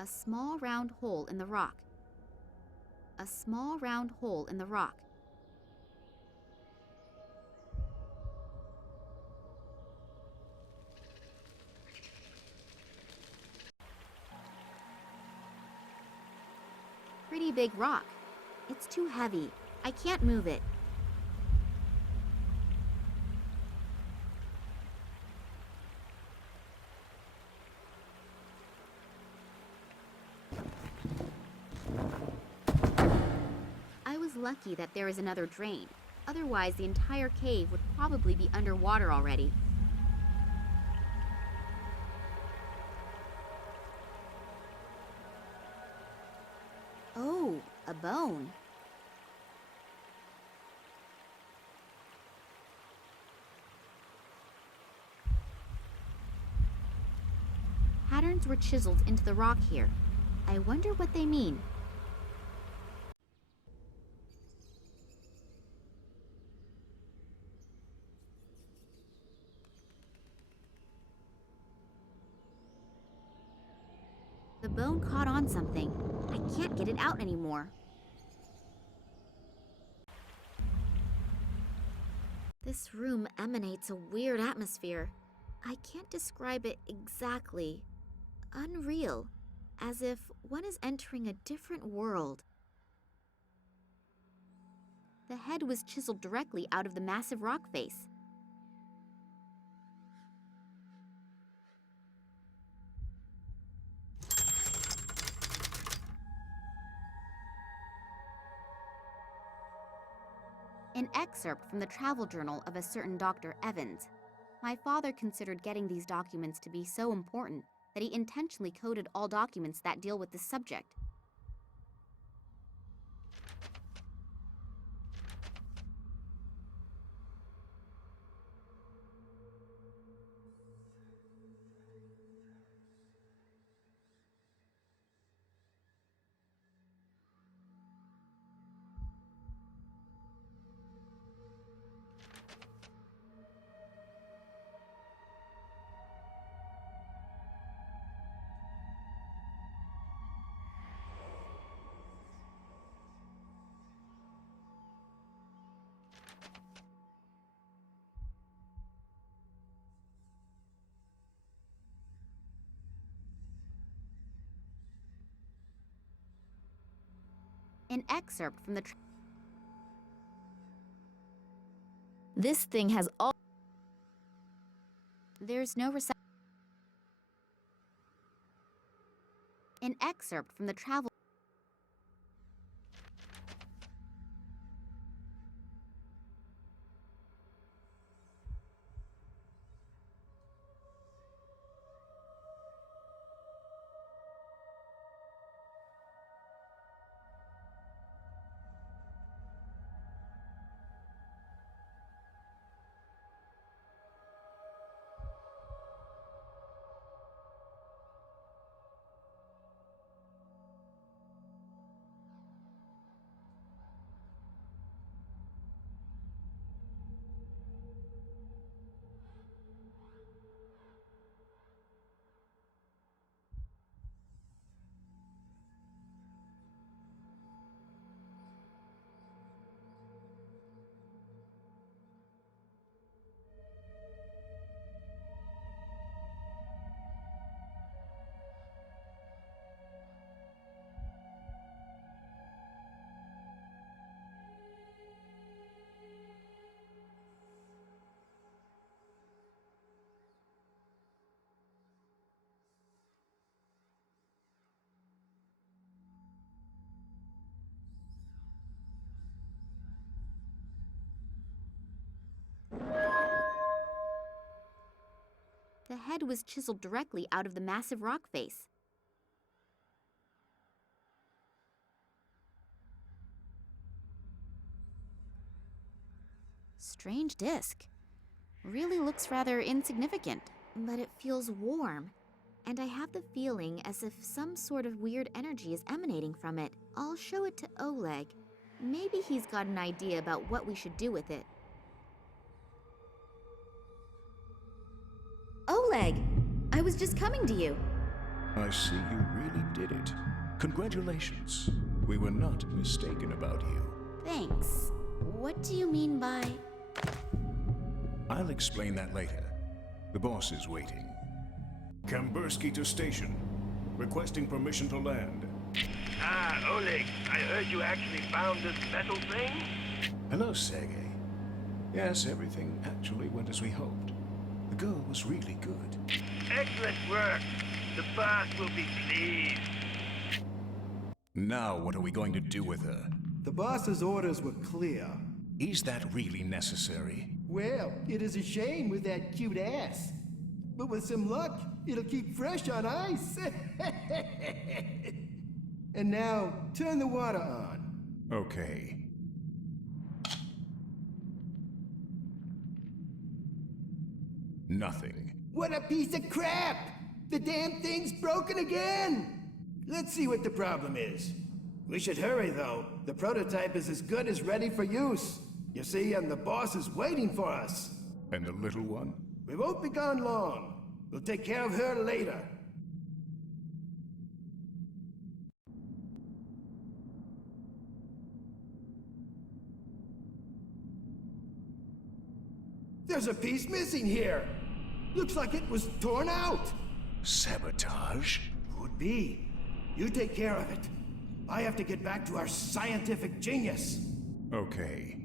A small round hole in the rock. A small round hole in the rock. Pretty big rock. It's too heavy. I can't move it. I was lucky that there is another drain. Otherwise, the entire cave would probably be underwater already. Oh, a bone. Patterns were chiseled into the rock here. I wonder what they mean. The bone caught on something. I can't get it out anymore. This room emanates a weird atmosphere. I can't describe it exactly. Unreal, as if one is entering a different world. The head was chiseled directly out of the massive rock face. An excerpt from the travel journal of a certain Dr. Evans. My father considered getting these documents to be so important that he intentionally coded all documents that deal with this subject. An excerpt from the This thing has all... There's no reception. An excerpt from the travel... The head was chiseled directly out of the massive rock face. Strange disc. Really looks rather insignificant, but it feels warm. And I have the feeling as if some sort of weird energy is emanating from it. I'll show it to Oleg. Maybe he's got an idea about what we should do with it. Oleg! I was just coming to you. I see you really did it. Congratulations. We were not mistaken about you. Thanks. What do you mean by... I'll explain that later. The boss is waiting. Kambursky to station. Requesting permission to land. Ah, Oleg, I heard you actually found this metal thing? Hello, Sergey. Yes, everything actually went as we hoped. The girl was really good. Excellent work. The boss will be pleased. Now what are we going to do with her? The boss's orders were clear. Is that really necessary? Well, it is a shame with that cute ass. But with some luck, it'll keep fresh on ice. And now, turn the water on. Okay. Nothing. What a piece of crap! The damn thing's broken again! Let's see what the problem is. We should hurry, though. The prototype is as good as ready for use. You see, and the boss is waiting for us. And the little one? We won't be gone long. We'll take care of her later. There's a piece missing here. Looks like it was torn out. Sabotage? Could be. You take care of it. I have to get back to our scientific genius. Okay.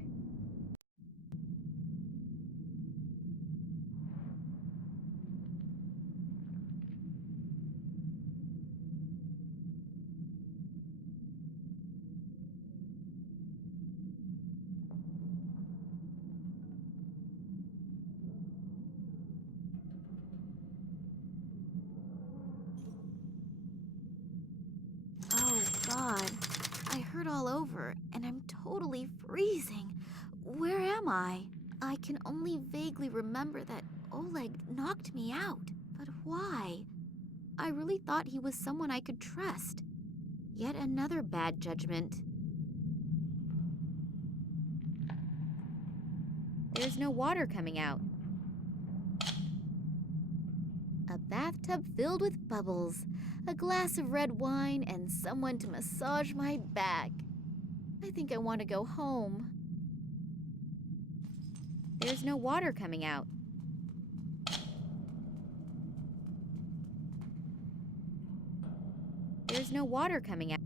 Oh, God. I hurt all over, and I'm totally freezing. Where am I? I can only vaguely remember that Oleg knocked me out. But why? I really thought he was someone I could trust. Yet another bad judgment. There's no water coming out. A bathtub filled with bubbles, a glass of red wine, and someone to massage my back. I think I want to go home. There's no water coming out. There's no water coming out.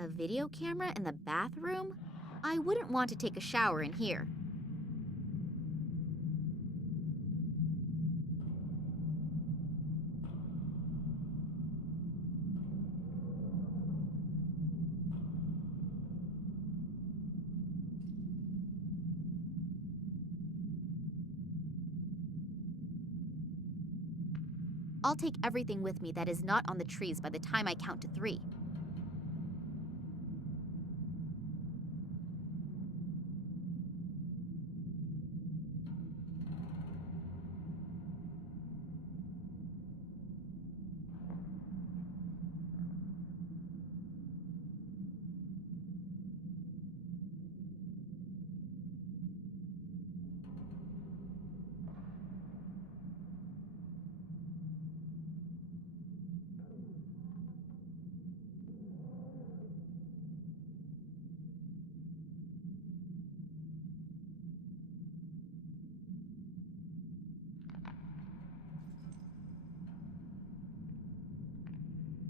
A video camera in the bathroom? I wouldn't want to take a shower in here. I'll take everything with me that is not on the trees by the time I count to 3.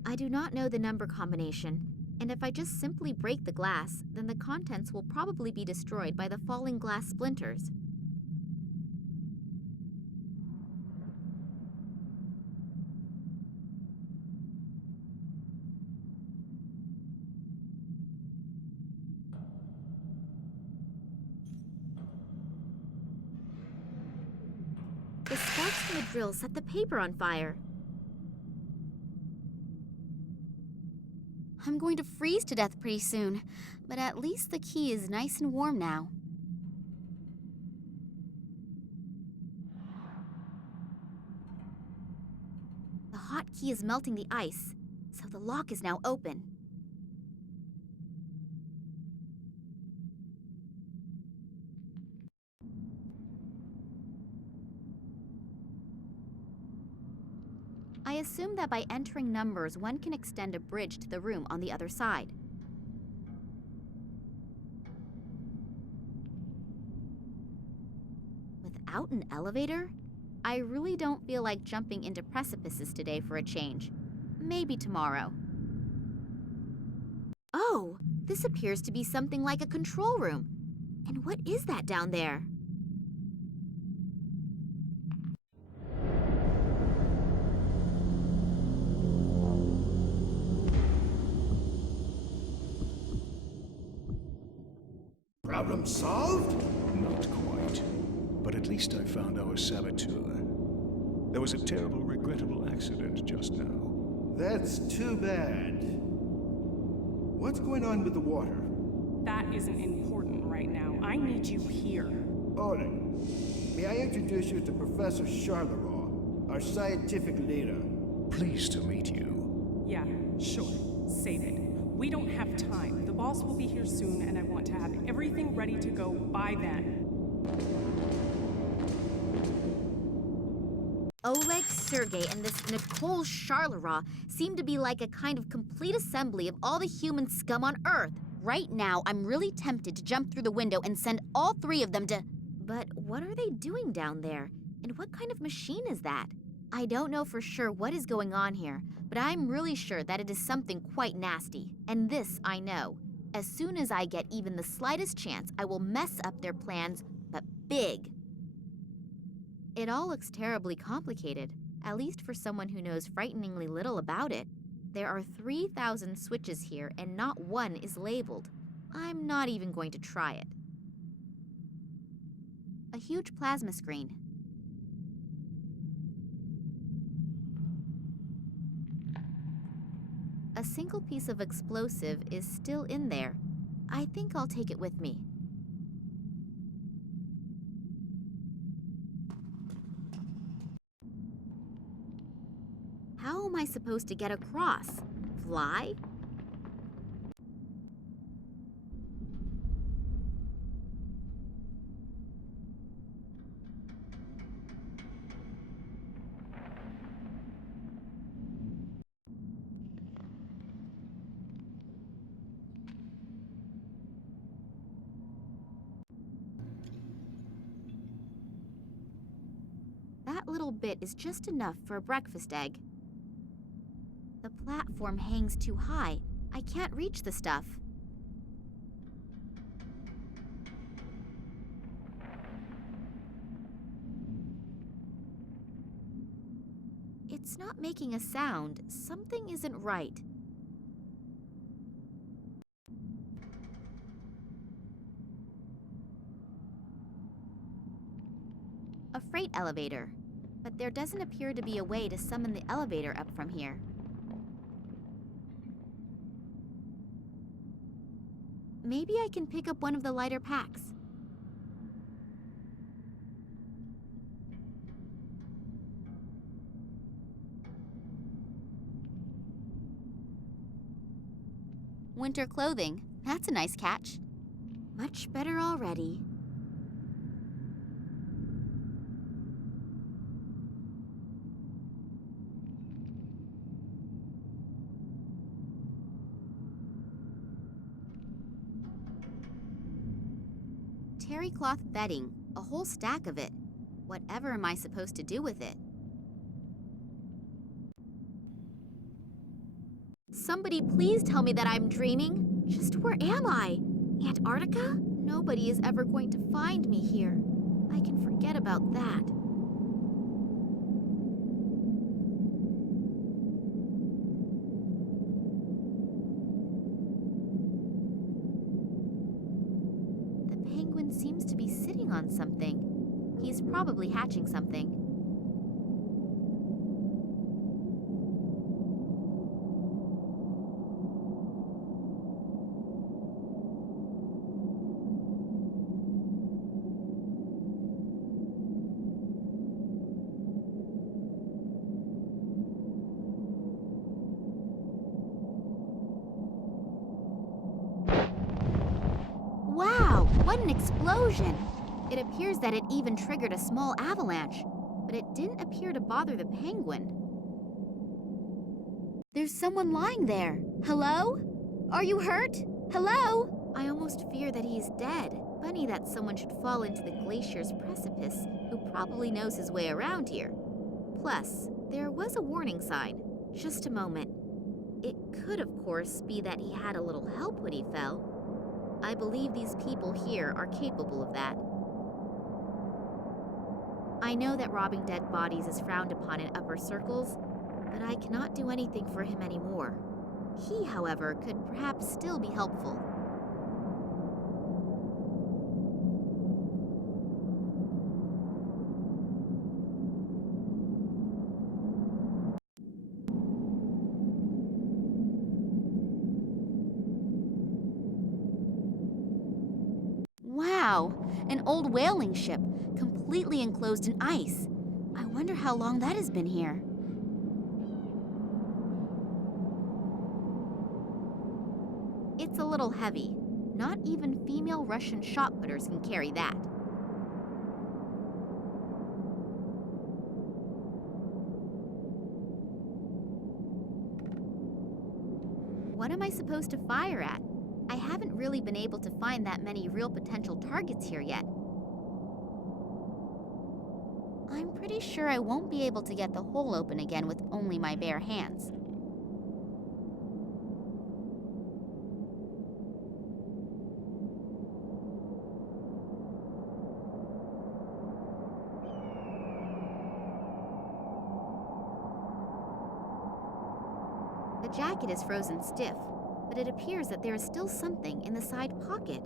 I do not know the number combination, and if I just simply break the glass, then the contents will probably be destroyed by the falling glass splinters. The sparks from the drill set the paper on fire. I'm going to freeze to death pretty soon, but at least the key is nice and warm now. The hot key is melting the ice, so the lock is now open. I assume that by entering numbers, one can extend a bridge to the room on the other side. Without an elevator? I really don't feel like jumping into precipices today for a change. Maybe tomorrow. Oh, this appears to be something like a control room. And what is that down there? Problem solved? Not quite. But at least I found our saboteur. There was a terrible, regrettable accident just now. That's too bad. What's going on with the water? That isn't important right now. I need you here. Oleg, may I introduce you to Professor Charleroi, our scientific leader? Pleased to meet you. Yeah, sure. Save it. We don't have time. The boss will be here soon, and I want to have everything ready to go by then. Oleg, Sergei, and this Nicole Charleroi seem to be like a kind of complete assembly of all the human scum on Earth. Right now, I'm really tempted to jump through the window and send all three of them to... But what are they doing down there? And what kind of machine is that? I don't know for sure what is going on here, but I'm really sure that it is something quite nasty. And this I know. As soon as I get even the slightest chance, I will mess up their plans, but big. It all looks terribly complicated, at least for someone who knows frighteningly little about it. There are 3,000 switches here, and not one is labeled. I'm not even going to try it. A huge plasma screen. A single piece of explosive is still in there. I think I'll take it with me. How am I supposed to get across? Fly? That little bit is just enough for a breakfast egg. The platform hangs too high. I can't reach the stuff. It's not making a sound. Something isn't right. A freight elevator, but there doesn't appear to be a way to summon the elevator up from here. Maybe I can pick up one of the lighter packs. Winter clothing. That's a nice catch. Much better already. Terry cloth bedding, a whole stack of it. Whatever am I supposed to do with it? Somebody please tell me that I'm dreaming. Just where am I? Antarctica? Nobody is ever going to find me here. I can forget about that. Seems to be sitting on something. He's probably hatching something. What an explosion! It appears that it even triggered a small avalanche, but it didn't appear to bother the penguin. There's someone lying there. Hello? Are you hurt? Hello? I almost fear that he's dead. Funny that someone should fall into the glacier's precipice, who probably knows his way around here. Plus, there was a warning sign. Just a moment. It could, of course, be that he had a little help when he fell. I believe these people here are capable of that. I know that robbing dead bodies is frowned upon in upper circles, but I cannot do anything for him anymore. He, however, could perhaps still be helpful. Wow, an old whaling ship, completely enclosed in ice. I wonder how long that has been here. It's a little heavy. Not even female Russian shot putters can carry that. What am I supposed to fire at? I haven't really been able to find that many real potential targets here yet. I'm pretty sure I won't be able to get the hole open again with only my bare hands. The jacket is frozen stiff, but it appears that there is still something in the side pocket.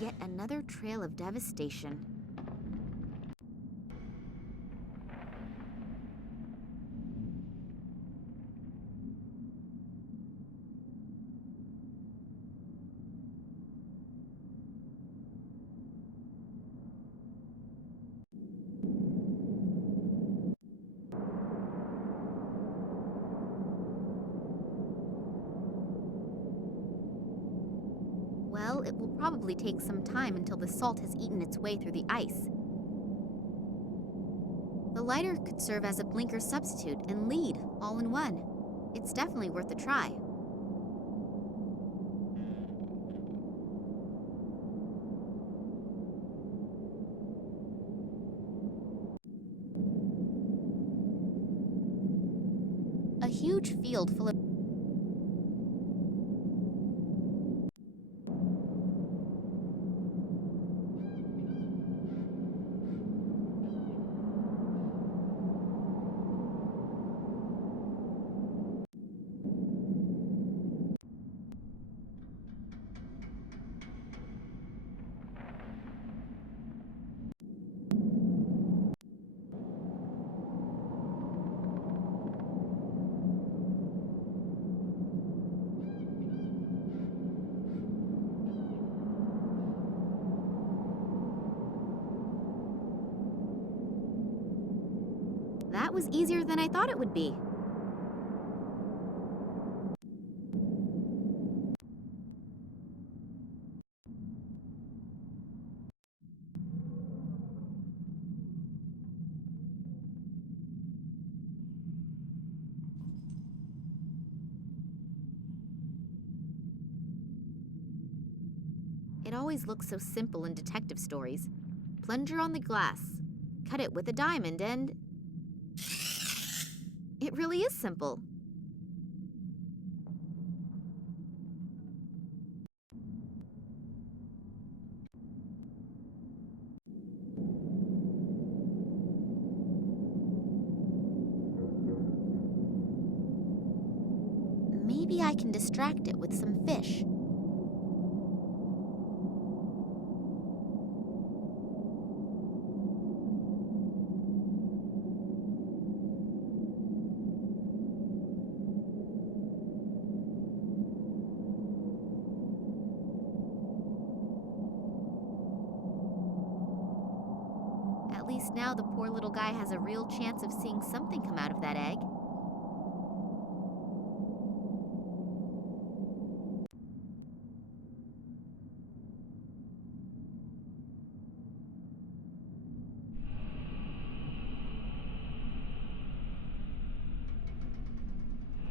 Yet another trail of devastation. Well, it will probably take some time until the salt has eaten its way through the ice. The lighter could serve as a blinker substitute and lead, all in one. It's definitely worth a try. A huge field full of That was easier than I thought it would be. It always looks so simple in detective stories. Plunger on the glass, cut it with a diamond, and it really is simple. Maybe I can distract it with some fish. least now the poor little guy has a real chance of seeing something come out of that egg.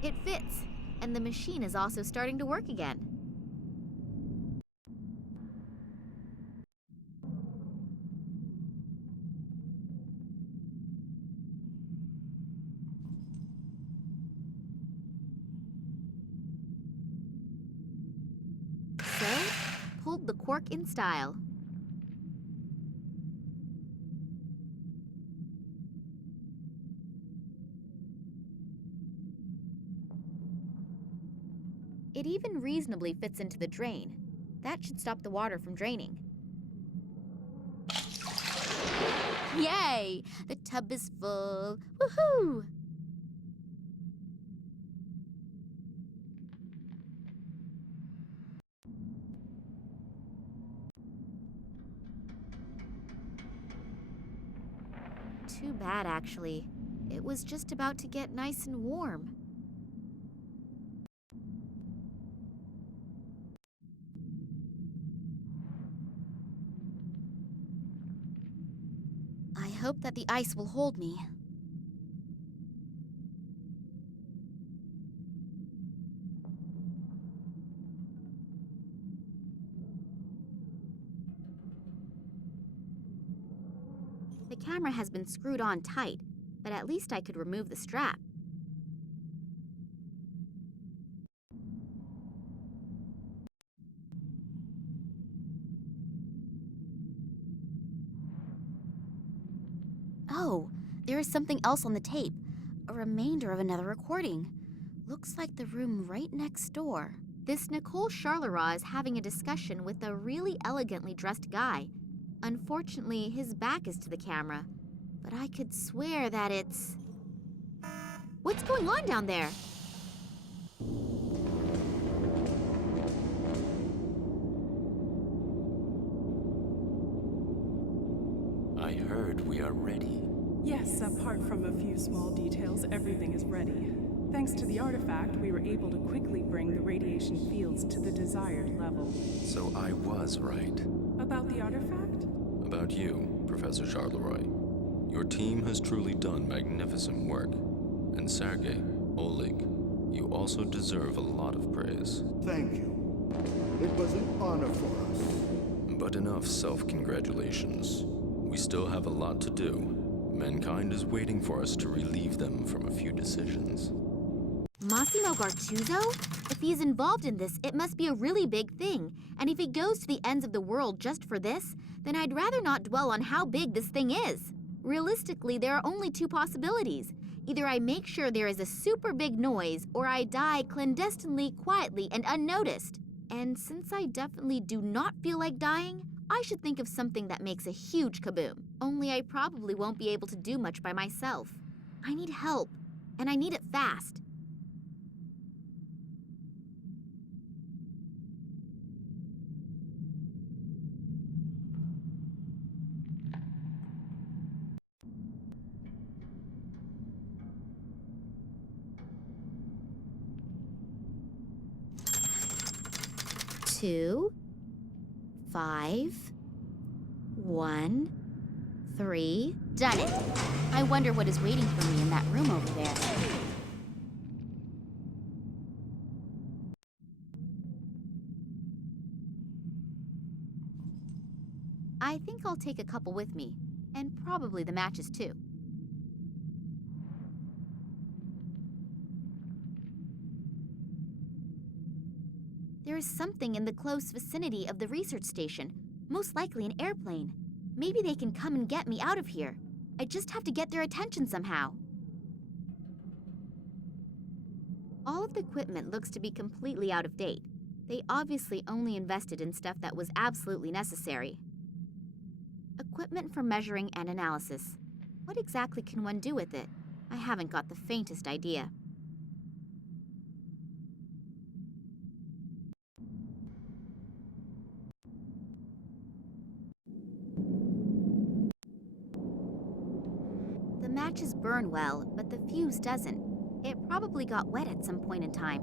It fits, and the machine is also starting to work again. So, pulled the cork in style. It even reasonably fits into the drain. That should stop the water from draining. Yay! The tub is full. Woohoo! Too bad, actually. It was just about to get nice and warm. I hope that the ice will hold me. The camera has been screwed on tight, but at least I could remove the strap. Oh, there is something else on the tape. A remainder of another recording. Looks like the room right next door. This Nicole Charleroi is having a discussion with a really elegantly dressed guy. Unfortunately, his back is to the camera, but I could swear that it's... What's going on down there? I heard we are ready. Yes, apart from a few small details, everything is ready. Thanks to the artifact, we were able to quickly bring the radiation fields to the desired level. So I was right. About the artifact? About you, Professor Charleroi. Your team has truly done magnificent work. And Sergei, Oleg, you also deserve a lot of praise. Thank you. It was an honor for us. But enough self-congratulations. We still have a lot to do. Mankind is waiting for us to relieve them from a few decisions. Massimo Gartuzzo? If he's involved in this, it must be a really big thing. And if he goes to the ends of the world just for this, then I'd rather not dwell on how big this thing is. Realistically, there are only two possibilities. Either I make sure there is a super big noise, or I die clandestinely, quietly, and unnoticed. And since I definitely do not feel like dying, I should think of something that makes a huge kaboom. Only I probably won't be able to do much by myself. I need help, and I need it fast. Two, 5, 1, 3. Done it! I wonder what is waiting for me in that room over there. I think I'll take a couple with me, and probably the matches too. There is something in the close vicinity of the research station, most likely an airplane. Maybe they can come and get me out of here. I just have to get their attention somehow. All of the equipment looks to be completely out of date. They obviously only invested in stuff that was absolutely necessary. Equipment for measuring and analysis. What exactly can one do with it? I haven't got the faintest idea. matches burn well, but the fuse doesn't. It probably got wet at some point in time.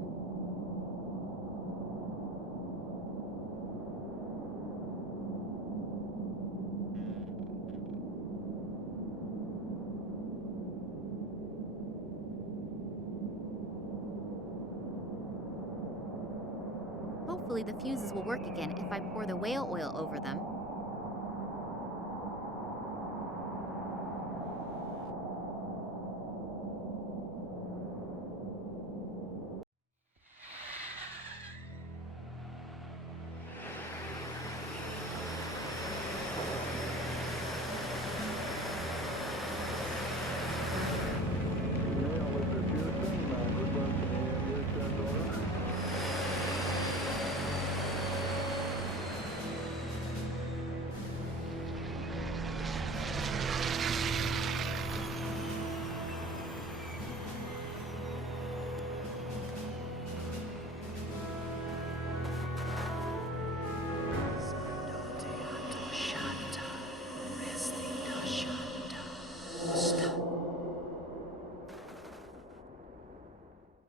Hopefully the fuses will work again if I pour the whale oil over them.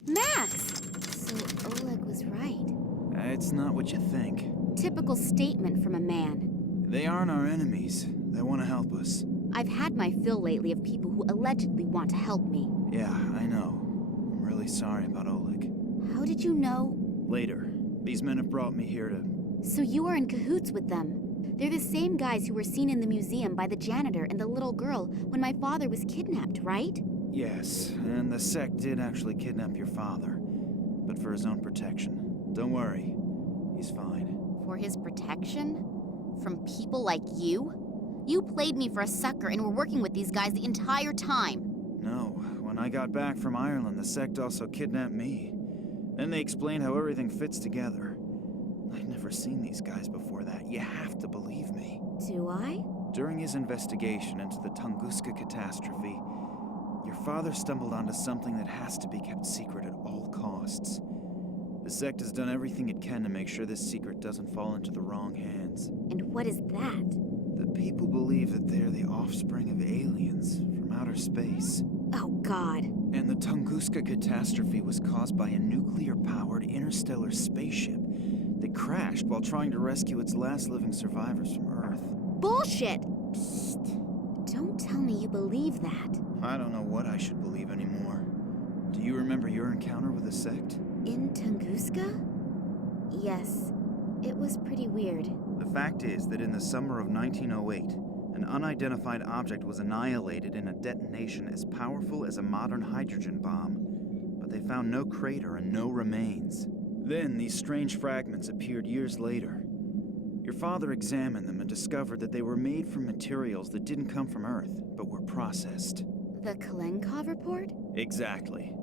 Max! So Oleg was right. It's not what you think. Typical statement from a man. They aren't our enemies. They want to help us. I've had my fill lately of people who allegedly want to help me. Yeah, I know. I'm really sorry about Oleg. How did you know? Later. These men have brought me here to... So you are in cahoots with them. They're the same guys who were seen in the museum by the janitor and the little girl when my father was kidnapped, right? Yes, and the sect did actually kidnap your father. But for his own protection. Don't worry. He's fine. For his protection? From people like you? You played me for a sucker and were working with these guys the entire time. No, when I got back from Ireland, the sect also kidnapped me. Then they explained how everything fits together. I'd never seen these guys before that. You have to believe me. Do I? During his investigation into the Tunguska catastrophe, your father stumbled onto something that has to be kept secret at all costs. The sect has done everything it can to make sure this secret doesn't fall into the wrong hands. And what is that? The people believe that they're the offspring of aliens from outer space. Oh, God. And the Tunguska catastrophe was caused by a nuclear-powered interstellar spaceship that crashed while trying to rescue its last living survivors from Earth. Bullshit! Psst. Don't tell me you believe that. I don't know what I should believe anymore. Do you remember your encounter with the sect? In Tunguska? Yes. It was pretty weird. The fact is that in the summer of 1908, an unidentified object was annihilated in a detonation as powerful as a modern hydrogen bomb, but they found no crater and no remains. Then these strange fragments appeared years later. Your father examined them and discovered that they were made from materials that didn't come from Earth, but were processed. The Kalenkov report? Exactly.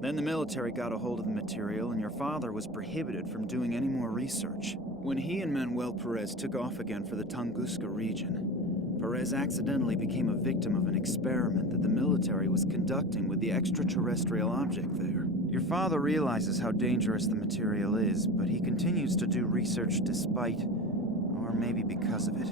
Then the military got a hold of the material, and your father was prohibited from doing any more research. When he and Manuel Perez took off again for the Tunguska region, Perez accidentally became a victim of an experiment that the military was conducting with the extraterrestrial object there. Your father realizes how dangerous the material is, but he continues to do research despite, or maybe because of it,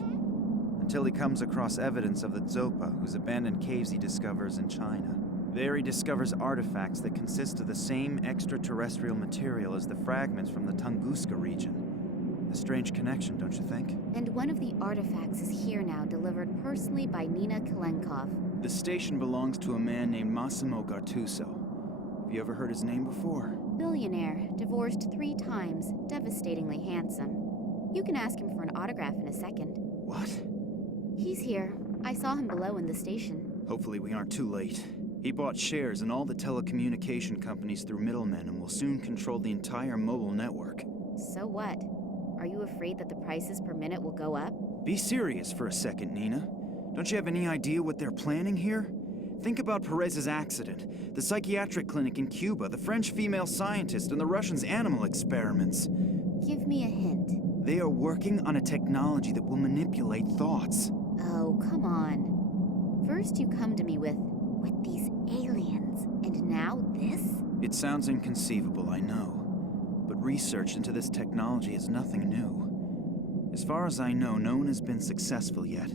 until he comes across evidence of the Zopa, whose abandoned caves he discovers in China. There he discovers artifacts that consist of the same extraterrestrial material as the fragments from the Tunguska region. A strange connection, don't you think? And one of the artifacts is here now, delivered personally by Nina Kalenkov. The station belongs to a man named Massimo Gartuso. Have you ever heard his name before? Billionaire, divorced 3 times, devastatingly handsome. You can ask him for an autograph in a second. What? He's here. I saw him below in the station. Hopefully we aren't too late. He bought shares in all the telecommunication companies through middlemen and will soon control the entire mobile network. So what? Are you afraid that the prices per minute will go up? Be serious for a second, Nina. Don't you have any idea what they're planning here? Think about Perez's accident, the psychiatric clinic in Cuba, the French female scientist, and the Russians' animal experiments. Give me a hint. They are working on a technology that will manipulate thoughts. Oh, come on. First you come to me with these aliens, and now this? It sounds inconceivable, I know. But research into this technology is nothing new. As far as I know, no one has been successful yet.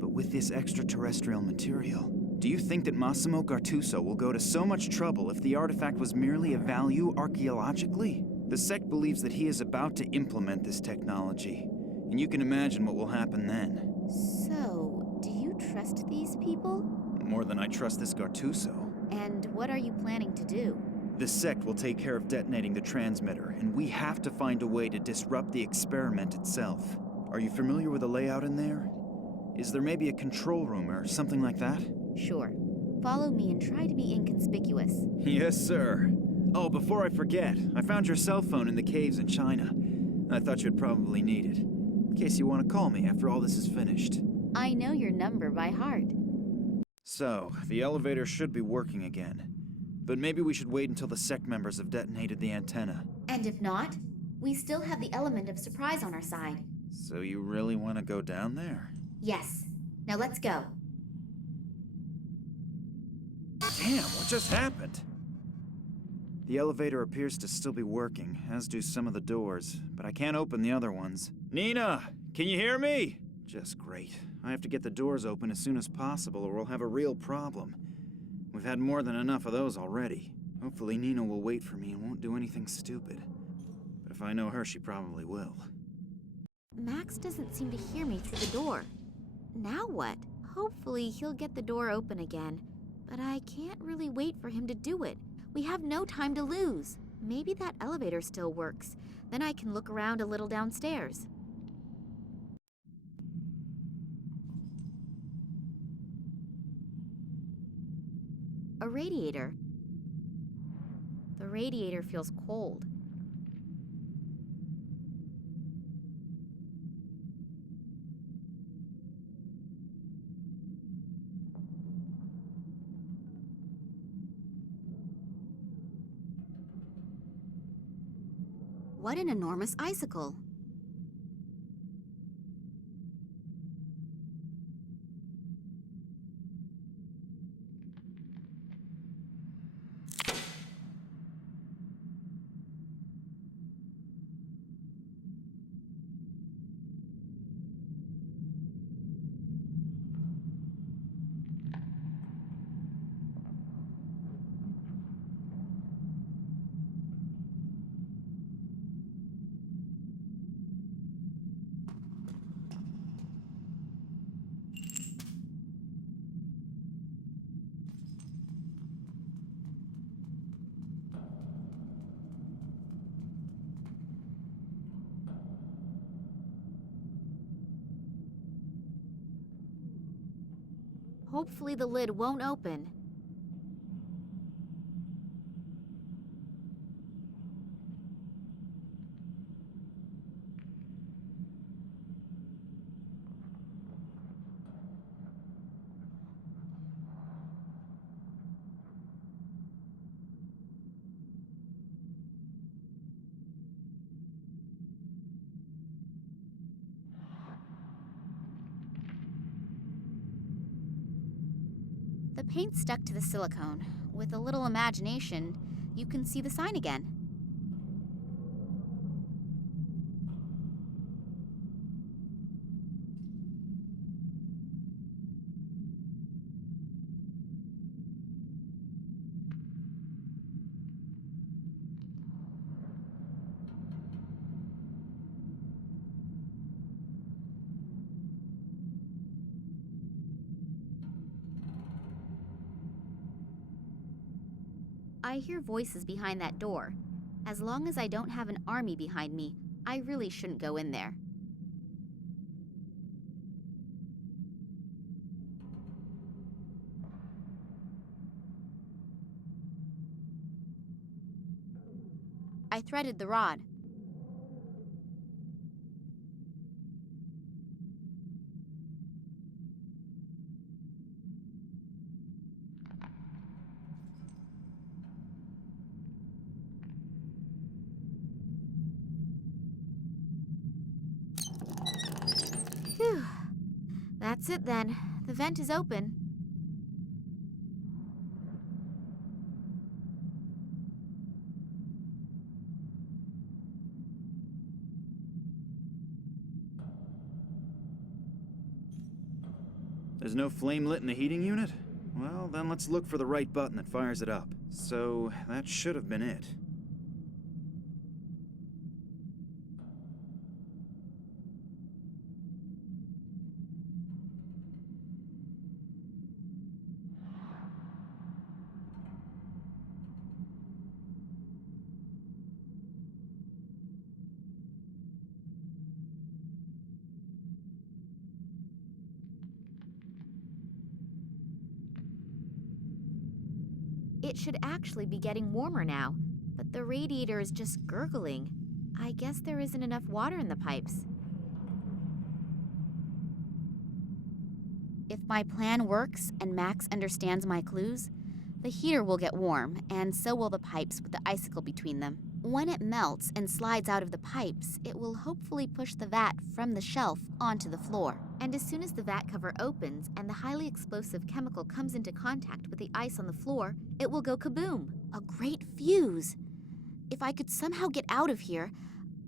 But with this extraterrestrial material, Do you think that Massimo Gartuso will go to so much trouble if the artifact was merely of value archaeologically? The sect believes that he is about to implement this technology, and you can imagine what will happen then. So, do you trust these people? More than I trust this Gartuso. And what are you planning to do? The sect will take care of detonating the transmitter, and we have to find a way to disrupt the experiment itself. Are you familiar with the layout in there? Is there maybe a control room or something like that? Sure. Follow me and try to be inconspicuous. Yes, sir. Oh, before I forget, I found your cell phone in the caves in China. I thought you'd probably need it, in case you want to call me after all this is finished. I know your number by heart. So, the elevator should be working again. But maybe we should wait until the sect members have detonated the antenna. And if not, we still have the element of surprise on our side. So you really want to go down there? Yes. Now let's go. Damn, what just happened? The elevator appears to still be working, as do some of the doors, but I can't open the other ones. Nina, can you hear me? Just great. I have to get the doors open as soon as possible or we'll have a real problem. We've had more than enough of those already. Hopefully Nina will wait for me and won't do anything stupid. But if I know her, she probably will. Max doesn't seem to hear me through the door. Now what? Hopefully he'll get the door open again. But I can't really wait for him to do it. We have no time to lose. Maybe that elevator still works. Then I can look around a little downstairs. A radiator. The radiator feels cold. What an enormous icicle. Hopefully the lid won't open. The paint stuck to the silicone. With a little imagination, you can see the sign again. I hear voices behind that door. As long as I don't have an army behind me, I really shouldn't go in there. I threaded the rod. Phew. That's it then. The vent is open. There's no flame lit in the heating unit? Well, then let's look for the right button that fires it up. So, that should have been it. It should actually be getting warmer now, but the radiator is just gurgling. I guess there isn't enough water in the pipes. If my plan works and Max understands my clues, the heater will get warm, and so will the pipes with the icicle between them. When it melts and slides out of the pipes, it will hopefully push the vat from the shelf onto the floor. And as soon as the vat cover opens and the highly explosive chemical comes into contact with the ice on the floor, it will go kaboom! A great fuse! If I could somehow get out of here,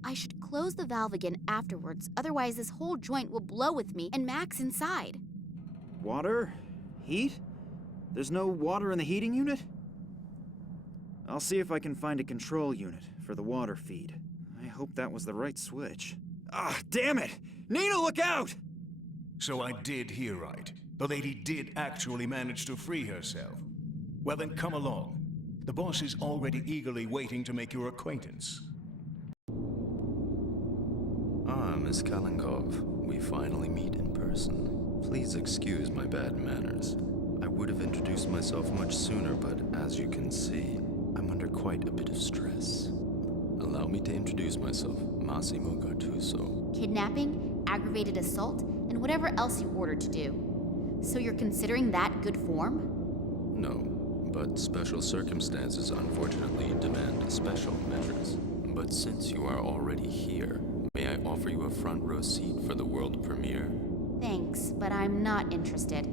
I should close the valve again afterwards, otherwise this whole joint will blow with me and Max inside. Water? Heat? There's no water in the heating unit? I'll see if I can find a control unit for the water feed. I hope that was the right switch. Ah, damn it! Nina, look out! So I did hear right. The lady did actually manage to free herself. Well then, come along. The boss is already eagerly waiting to make your acquaintance. Ah, Miss Kalenkov. We finally meet in person. Please excuse my bad manners. I would have introduced myself much sooner, but as you can see, I'm under quite a bit of stress. Allow me to introduce myself, Massimo Gattuso. Kidnapping, aggravated assault, and whatever else you ordered to do. So you're considering that good form? No, but special circumstances unfortunately demand special measures. But since you are already here, may I offer you a front row seat for the world premiere? Thanks, but I'm not interested.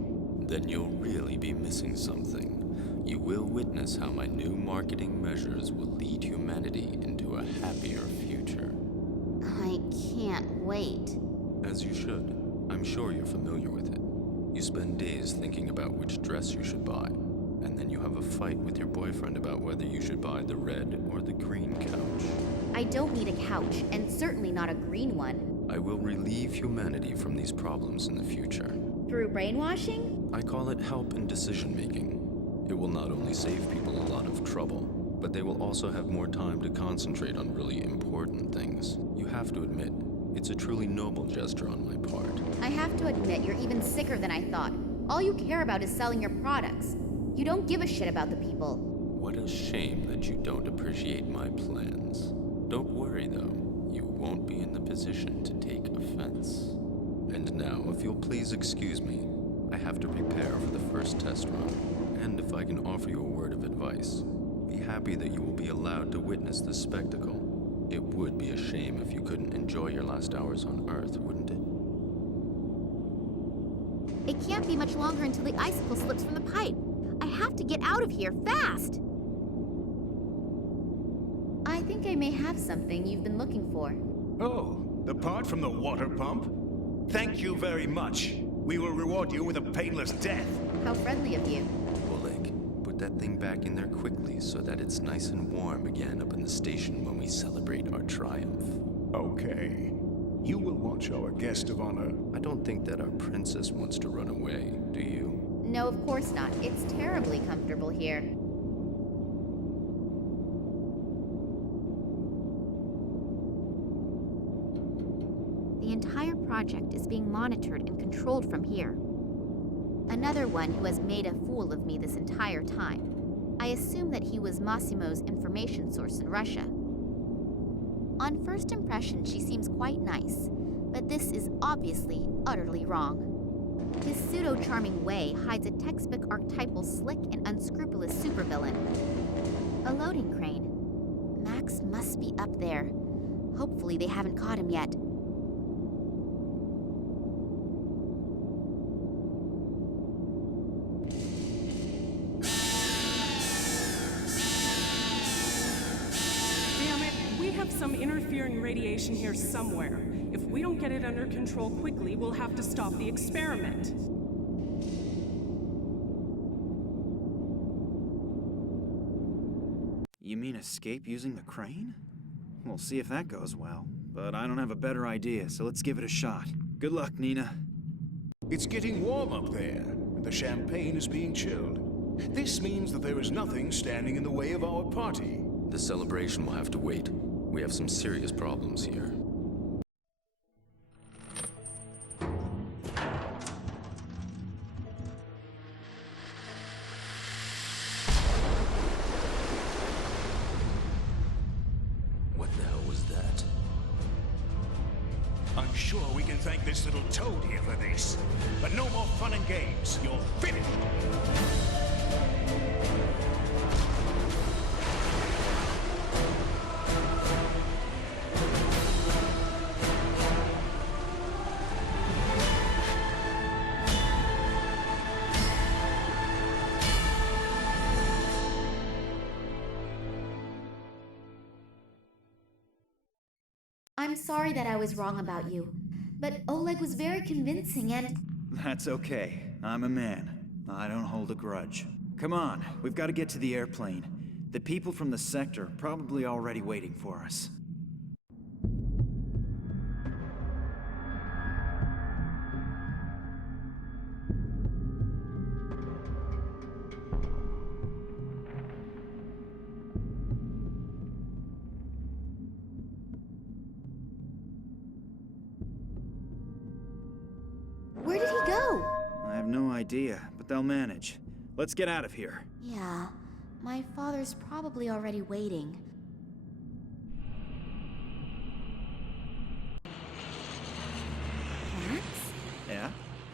Then you'll really be missing something. You will witness how my new marketing measures will lead humanity into a happier future. I can't wait. As you should. I'm sure you're familiar with it. You spend days thinking about which dress you should buy, and then you have a fight with your boyfriend about whether you should buy the red or the green couch. I don't need a couch, and certainly not a green one. I will relieve humanity from these problems in the future. Through brainwashing? I call it help in decision-making. It will not only save people a lot of trouble, but they will also have more time to concentrate on really important things. You have to admit, it's a truly noble gesture on my part. I have to admit, you're even sicker than I thought. All you care about is selling your products. You don't give a shit about the people. What a shame that you don't appreciate my plans. Don't worry, though. You won't be in the position to take offense. And now, if you'll please excuse me, I have to prepare for the first test run. And if I can offer you a word of advice, be happy that you will be allowed to witness this spectacle. It would be a shame if you couldn't enjoy your last hours on Earth, wouldn't it? It can't be much longer until the icicle slips from the pipe. I have to get out of here, fast! I think I may have something you've been looking for. Oh, the part from the water pump? Thank you very much. We will reward you with a painless death. How friendly of you. Oleg, put that thing back in there quickly so that it's nice and warm again up in the station when we celebrate our triumph. Okay. You will watch our guest of honor. I don't think that our princess wants to run away, do you? No, of course not. It's terribly comfortable here. The entire project is being monitored and controlled from here. Another one who has made a fool of me this entire time. I assume that he was Massimo's information source in Russia. On first impression, she seems quite nice, but this is obviously utterly wrong. His pseudo-charming way hides a textbook archetypal slick and unscrupulous supervillain. A loading crane. Max must be up there. Hopefully they haven't caught him yet. Damn it, we have some interfering radiation here somewhere. If we don't get it under control quickly, we'll have to stop the experiment. You mean escape using the crane? We'll see if that goes well. But I don't have a better idea, so let's give it a shot. Good luck, Nina. It's getting warm up there, and the champagne is being chilled. This means that there is nothing standing in the way of our party. The celebration will have to wait. We have some serious problems here. What the hell was that? I'm sure we can thank this little toad here for this. But no more fun and games. You're finished. I'm sorry that I was wrong about you, but Oleg was very convincing and... That's okay. I'm a man. I don't hold a grudge. Come on, we've got to get to the airplane. The people from the sector are probably already waiting for us. Where did he go? I have no idea, but they'll manage. Let's get out of here. Yeah, my father's probably already waiting. Max? Yeah?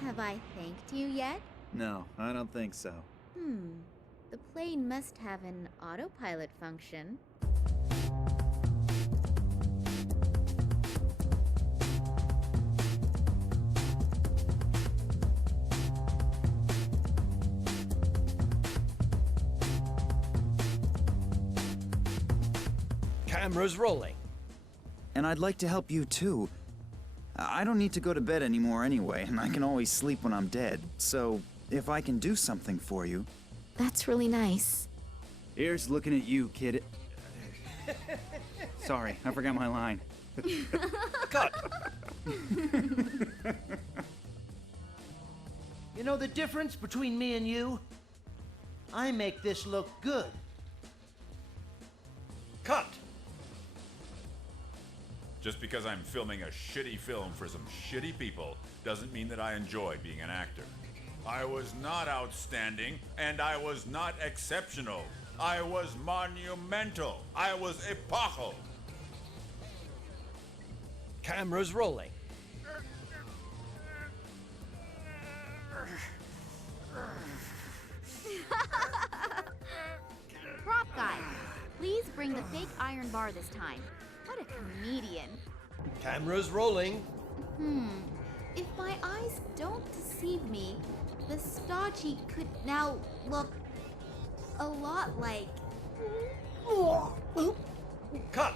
Have I thanked you yet? No, I don't think so. The plane must have an autopilot function. Camera's rolling. And I'd like to help you too. I don't need to go to bed anymore anyway, and I can always sleep when I'm dead. So, if I can do something for you... That's really nice. Here's looking at you, kid. Sorry, I forgot my line. Cut! You know the difference between me and you? I make this look good. Cut! Just because I'm filming a shitty film for some shitty people doesn't mean that I enjoy being an actor. I was not outstanding, and I was not exceptional. I was monumental. I was epochal. Camera's rolling. Prop guy, please bring the fake iron bar this time. What a comedian. Camera's rolling. If my eyes don't deceive me, the stodgy could now look a lot like... Cut!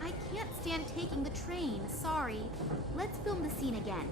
I can't stand taking the train, sorry. Let's film the scene again.